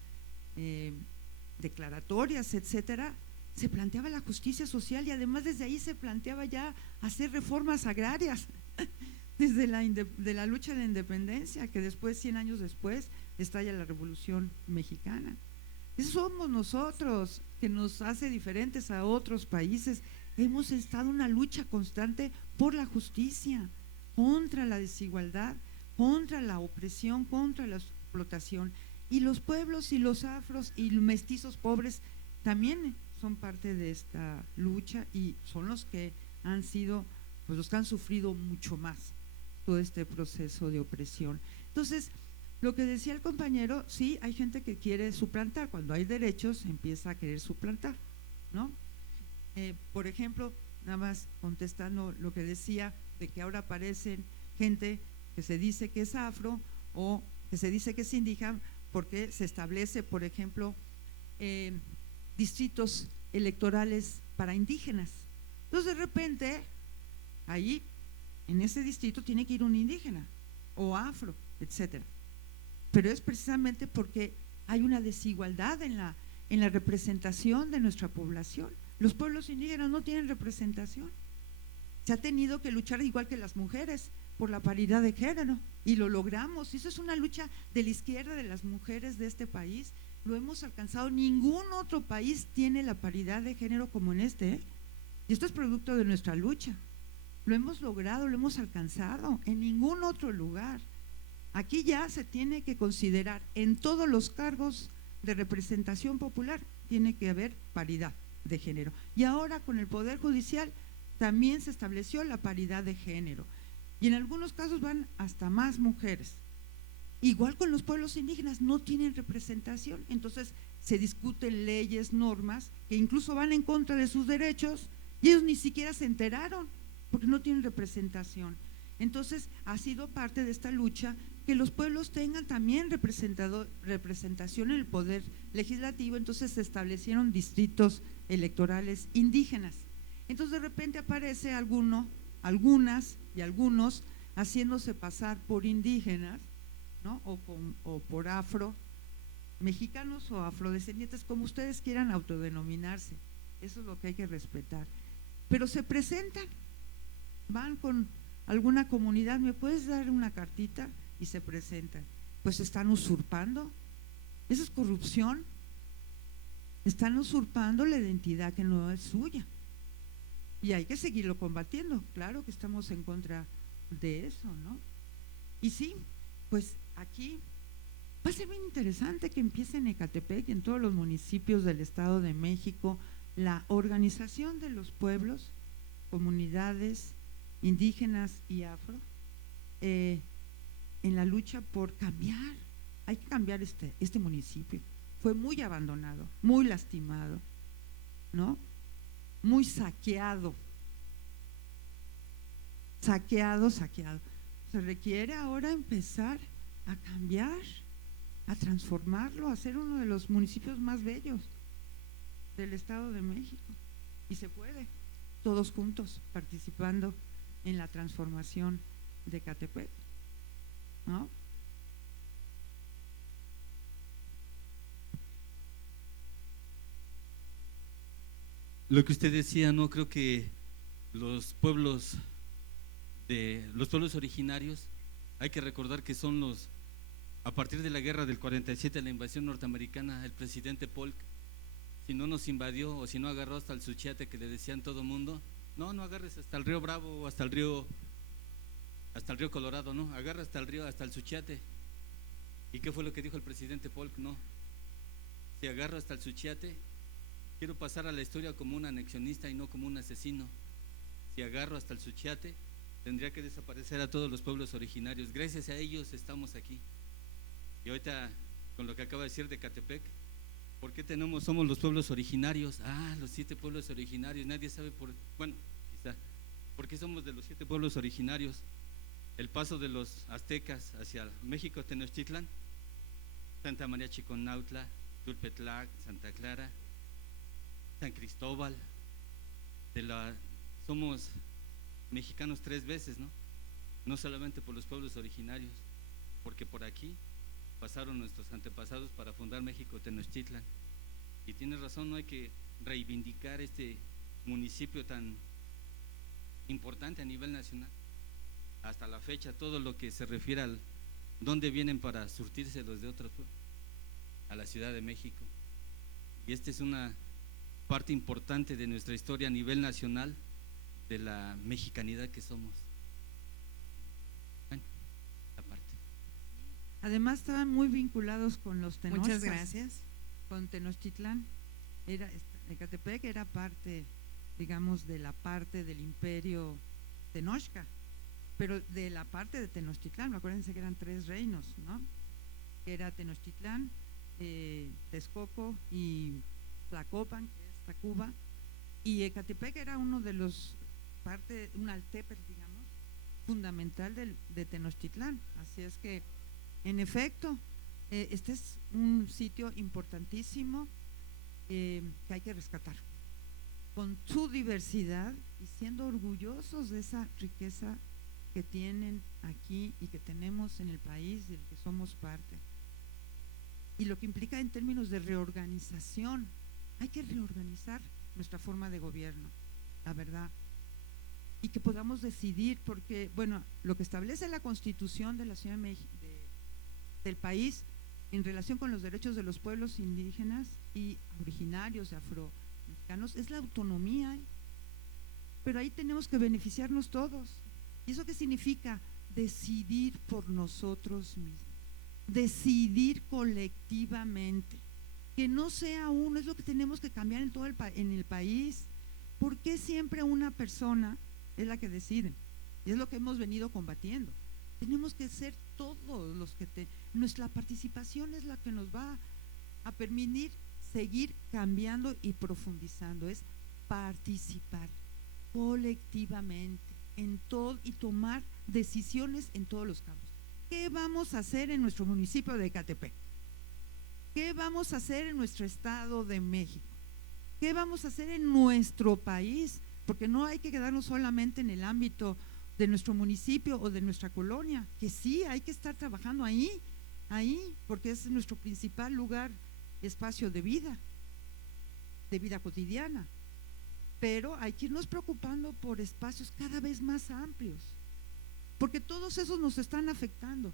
declaratorias, etcétera, se planteaba la justicia social, y además desde ahí se planteaba ya hacer reformas agrarias desde de la lucha de la independencia, que después, 100 años después, estalla la Revolución Mexicana. Eso somos nosotros, que nos hace diferentes a otros países. Hemos estado en una lucha constante por la justicia, contra la desigualdad, contra la opresión, contra la explotación. Y los pueblos y los afros y los mestizos pobres también son parte de esta lucha, y son los que han sido, pues los que han sufrido mucho más todo este proceso de opresión. Entonces, lo que decía el compañero, sí, hay gente que quiere suplantar. Cuando hay derechos, empieza a querer suplantar, ¿no? Por ejemplo, nada más contestando lo que decía, de que ahora aparecen gente que se dice que es afro o que se dice que es indígena, porque se establece, por ejemplo, distritos electorales para indígenas. Entonces, de repente, ahí, en ese distrito, tiene que ir un indígena o afro, etcétera. Pero es precisamente porque hay una desigualdad en la representación de nuestra población. Los pueblos indígenas no tienen representación. Se ha tenido que luchar, igual que las mujeres, por la paridad de género, y lo logramos. Eso es una lucha de la izquierda, de las mujeres de este país. Lo hemos alcanzado. Ningún otro país tiene la paridad de género como en este, ¿eh? Y esto es producto de nuestra lucha. lo hemos logrado, lo hemos alcanzado en ningún otro lugar. Aquí ya se tiene que considerar en todos los cargos de representación popular, tiene que haber paridad de género. Y ahora con el Poder Judicial también se estableció la paridad de género. Y en algunos casos van hasta más mujeres. Igual con los pueblos indígenas, no tienen representación, entonces se discuten leyes, normas, que incluso van en contra de sus derechos, y ellos ni siquiera se enteraron, porque no tienen representación. Entonces, ha sido parte de esta lucha que los pueblos tengan también representación en el poder legislativo. Entonces se establecieron distritos electorales indígenas. Entonces de repente aparece algunas y algunos haciéndose pasar por indígenas, ¿no? o por mexicanos o afrodescendientes, como ustedes quieran autodenominarse. Eso es lo que hay que respetar. Pero se presentan, van con alguna comunidad, ¿me puedes dar una cartita? Y se presentan. Pues están usurpando. Eso es corrupción. Están usurpando la identidad que no es suya. Y hay que seguirlo combatiendo. Claro que estamos en contra de eso, ¿no? Y sí, pues aquí va a ser bien interesante que empiece en Ecatepec y en todos los municipios del Estado de México la organización de los pueblos, comunidades indígenas y afro, en la lucha por cambiar. Hay que cambiar este municipio. Fue muy abandonado, muy lastimado, ¿no? Muy saqueado. Saqueado. Se requiere ahora empezar a cambiar, a transformarlo, a ser uno de los municipios más bellos del Estado de México. Y se puede, todos juntos, participando en la transformación de Ecatepec, ¿no? Lo que usted decía, no creo que los pueblos originarios, hay que recordar que son a partir de la guerra del 47, la invasión norteamericana, el presidente Polk, si no nos invadió o si no agarró hasta el Suchiate, que le decían todo mundo, no agarres hasta el río Bravo o hasta el río Colorado, no, agarra hasta el Suchiate. ¿Y qué fue lo que dijo el presidente Polk? No, si agarro hasta el Suchiate, quiero pasar a la historia como un anexionista y no como un asesino. Si agarro hasta el Suchiate, tendría que desaparecer a todos los pueblos originarios. Gracias a ellos estamos aquí. Y ahorita, con lo que acaba de decir de Ecatepec, ¿por qué somos los pueblos originarios? Los 7 pueblos originarios, nadie sabe quizá, ¿por qué somos de los 7 pueblos originarios? El paso de los aztecas hacia México, Tenochtitlan, Santa María Chiconautla, Tulpetlac, Santa Clara, San Cristóbal, somos mexicanos 3 veces, ¿no? No solamente por los pueblos originarios, porque por aquí pasaron nuestros antepasados para fundar México, Tenochtitlan. Y tiene razón, no hay que reivindicar este municipio tan importante a nivel nacional. Hasta la fecha, todo lo que se refiere al dónde vienen para surtirse los de otros pueblos, a la Ciudad de México. Y esta es una parte importante de nuestra historia a nivel nacional, de la mexicanidad que somos. Bueno, aparte. Además estaban muy vinculados con los tenochcas. Muchas gracias. Con Tenochtitlan. Ecatepec era parte, digamos, de la parte del imperio Tenochca, pero de la parte de Tenochtitlan, acuérdense que eran 3 reinos, ¿no? Que era Tenochtitlan, Texcoco y Tlacopan, que es Tacuba, y Ecatepec era uno de los un altepetl, digamos, fundamental de Tenochtitlan. Así es que, en efecto, este es un sitio importantísimo que hay que rescatar, con su diversidad y siendo orgullosos de esa riqueza que tienen aquí y que tenemos en el país del que somos parte. Y lo que implica en términos de reorganización, hay que reorganizar nuestra forma de gobierno, la verdad, y que podamos decidir, porque, bueno, lo que establece la Constitución de la Ciudad de México, del país, en relación con los derechos de los pueblos indígenas y originarios afromexicanos, es la autonomía. pero ahí tenemos que beneficiarnos todos. ¿Y eso qué significa? Decidir por nosotros mismos, decidir colectivamente, que no sea uno, es lo que tenemos que cambiar en todo en el país. ¿Por qué siempre una persona es la que decide? Y es lo que hemos venido combatiendo. Tenemos que ser todos los que nuestra participación es la que nos va a permitir seguir cambiando y profundizando, es participar colectivamente en todo y tomar decisiones en todos los campos. ¿Qué vamos a hacer en nuestro municipio de Ecatepec? ¿Qué vamos a hacer en nuestro estado de México? ¿Qué vamos a hacer en nuestro país? Porque no hay que quedarnos solamente en el ámbito de nuestro municipio o de nuestra colonia, que sí, hay que estar trabajando ahí, porque es nuestro principal lugar, espacio de vida cotidiana. Pero hay que irnos preocupando por espacios cada vez más amplios, porque todos esos nos están afectando.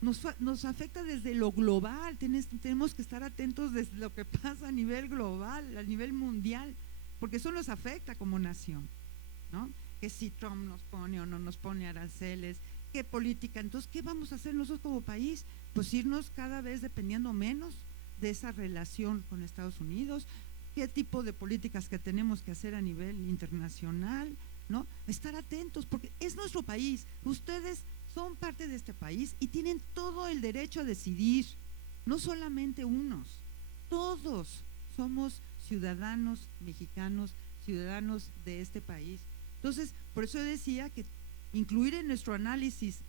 Nos afecta desde lo global, tenemos que estar atentos desde lo que pasa a nivel global, a nivel mundial, porque eso nos afecta como nación, ¿no? Que si Trump nos pone o no nos pone aranceles, qué política, entonces ¿qué vamos a hacer nosotros como país? Pues irnos cada vez dependiendo menos de esa relación con Estados Unidos, qué tipo de políticas que tenemos que hacer a nivel internacional, ¿no? Estar atentos, porque es nuestro país, ustedes son parte de este país y tienen todo el derecho a decidir, no solamente unos, todos somos ciudadanos mexicanos, ciudadanos de este país. Entonces, por eso decía que incluir en nuestro análisis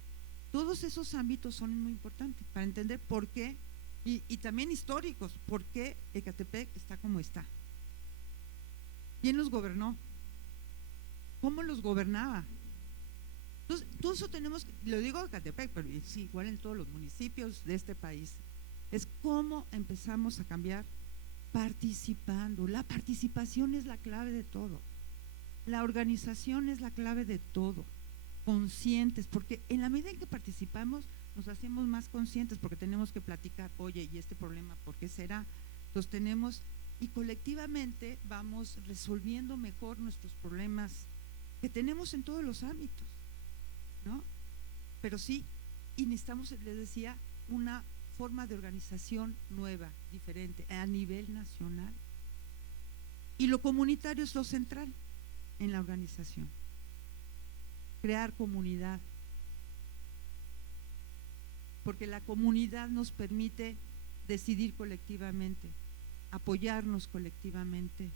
todos esos ámbitos son muy importantes para entender por qué, y también históricos, por qué Ecatepec está como está. ¿Quién los gobernó? ¿Cómo los gobernaba? Entonces, todo eso tenemos, lo digo a Ecatepec, pero sí, igual en todos los municipios de este país, es cómo empezamos a cambiar participando. La participación es la clave de todo, la organización es la clave de todo, conscientes, porque en la medida en que participamos nos hacemos más conscientes, porque tenemos que platicar, oye, ¿y este problema por qué será? Entonces tenemos, y colectivamente vamos resolviendo mejor nuestros problemas que tenemos en todos los ámbitos, ¿no? Pero sí, y necesitamos, les decía, una forma de organización nueva, diferente, a nivel nacional. Y lo comunitario es lo central en la organización. Crear comunidad. Porque la comunidad nos permite decidir colectivamente, apoyarnos colectivamente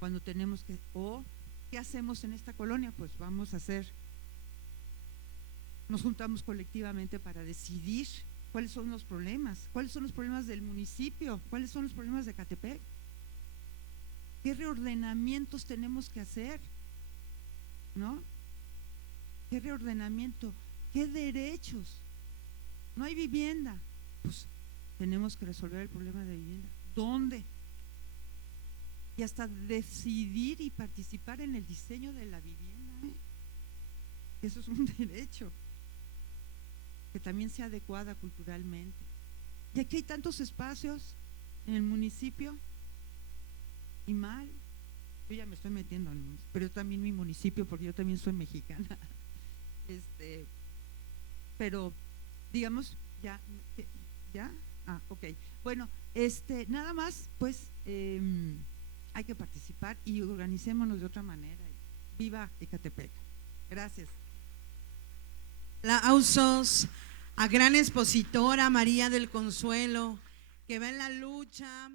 cuando tenemos que, ¿qué hacemos en esta colonia? Pues vamos a hacer, nos juntamos colectivamente para decidir cuáles son los problemas del municipio, cuáles son los problemas de Ecatepec, qué reordenamientos tenemos que hacer, ¿no? ¿Qué reordenamiento? ¿Qué derechos? No hay vivienda, pues tenemos que resolver el problema de vivienda. ¿Dónde? Y hasta decidir y participar en el diseño de la vivienda, eso es un derecho, que también sea adecuada culturalmente. Y aquí hay tantos espacios en el municipio, y mal, yo ya me estoy metiendo en municipio, pero también mi municipio, porque yo también soy mexicana, pero digamos, ok, bueno, nada más, pues hay que participar y organicémonos de otra manera. Viva Ecatepec. Gracias. Aplausos a gran expositora María del Consuelo, que va en la lucha.